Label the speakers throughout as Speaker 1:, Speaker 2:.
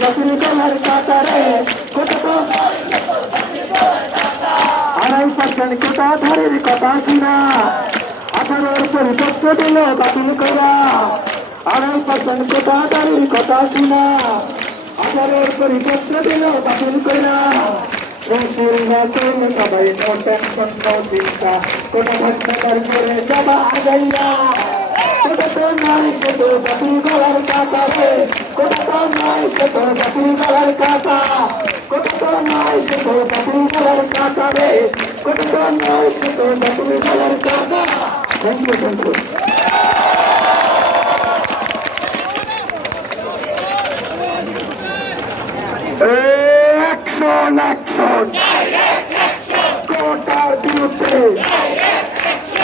Speaker 1: জাতির গলার কাতারে। কোটা তো আড়াই পার্সেন্ট কোটা ধারের কথা শোনা। আঠারোর পরিপত্র দিল বাতিল করা। আড়াই পার্সেন্ট কোটা ধারের কথা শোনা। আঠারোর পরিপত্র দিল বাতিল করা। রসুল নতুন সবাই নো টেনশন নো চিন্তা ভ্রষ্টাচার করে যাবা আগাইয়া তো নয় সে তো বাতিল করার কাতা রে তো নয় সে তো করার কাতা কোটা তো নয় সে তো বাতিল করার কাতা রে তো নয় সে তো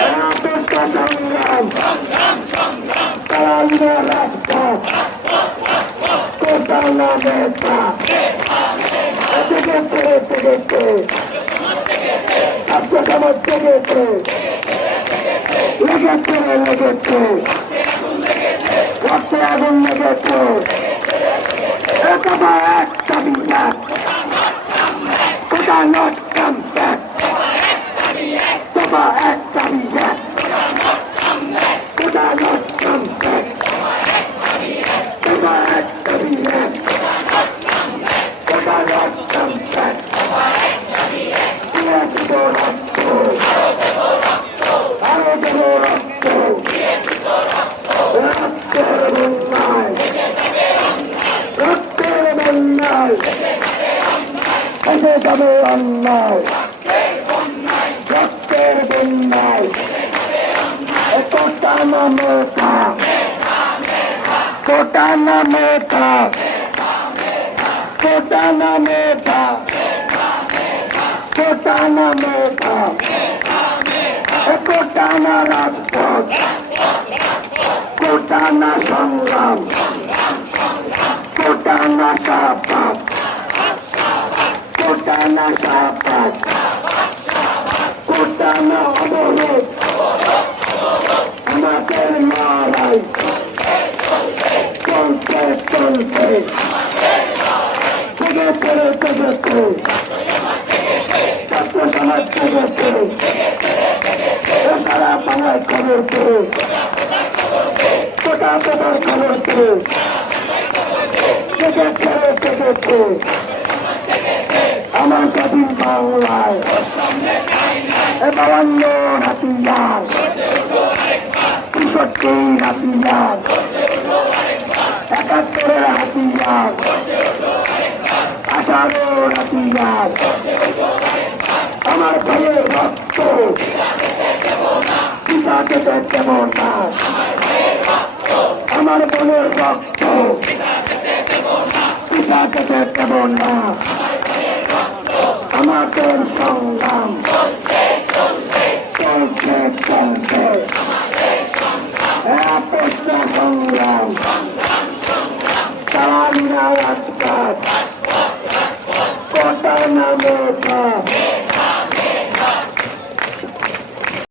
Speaker 1: রামকৃষ্ণ সংগ্রাম তারাঙ্গ রাজপথ কোটার নামে জেগেছে জেগেছে ছাত্র সমাজ জেগেছে লেগেছে লেগেছে রক্তে আগুন লেগেছে এটা একটা বিরাট কোটা নট কাম ব্যাক তোবা একটা বিরাট কোটা নট কাম ব্যাক তোবা একটা বিরাট কোটা নট কাম ব্যাক দিয়েছি তো রক্ত আরও দেব রক্ত রক্তের বন্যায় রক্তের বন্যায় এসে যাবে অন্যায়। রক্তের বন্যায়। কোটা নামে থা কোটা নামে থা কোটা নামে থা কোটা নামে থা কোটা না রাজপথ। কোটা না সংগ্রাম। কোটা না সাপাত কোটা না সাপাত কোটা না অবরোধ আমাদের লড়াই চলতে চলতে থেকে ছেড়ে থেকে ছাত্র সমাজ থেকে সারা বাংলায় খবর পেয়ে কোটা পেপার খবর পেয়ে থেকে ছেড়ে থেকে আমার স্বাধীন বাংলায়। এ বাবান্ন হাতিয়ার চৌষট্টি হাতিয়ার একাত্তরের হাতিয়ার আঠারো হাতিয়ার আমার ভাইয়ের রক্ত। পিতা যেতে দেব না আমার বোনের রক্ত। পিতা যেতে দেব না আমাদের সংগ্রাম। চলছে চলছে। চলছে সংগ্রাম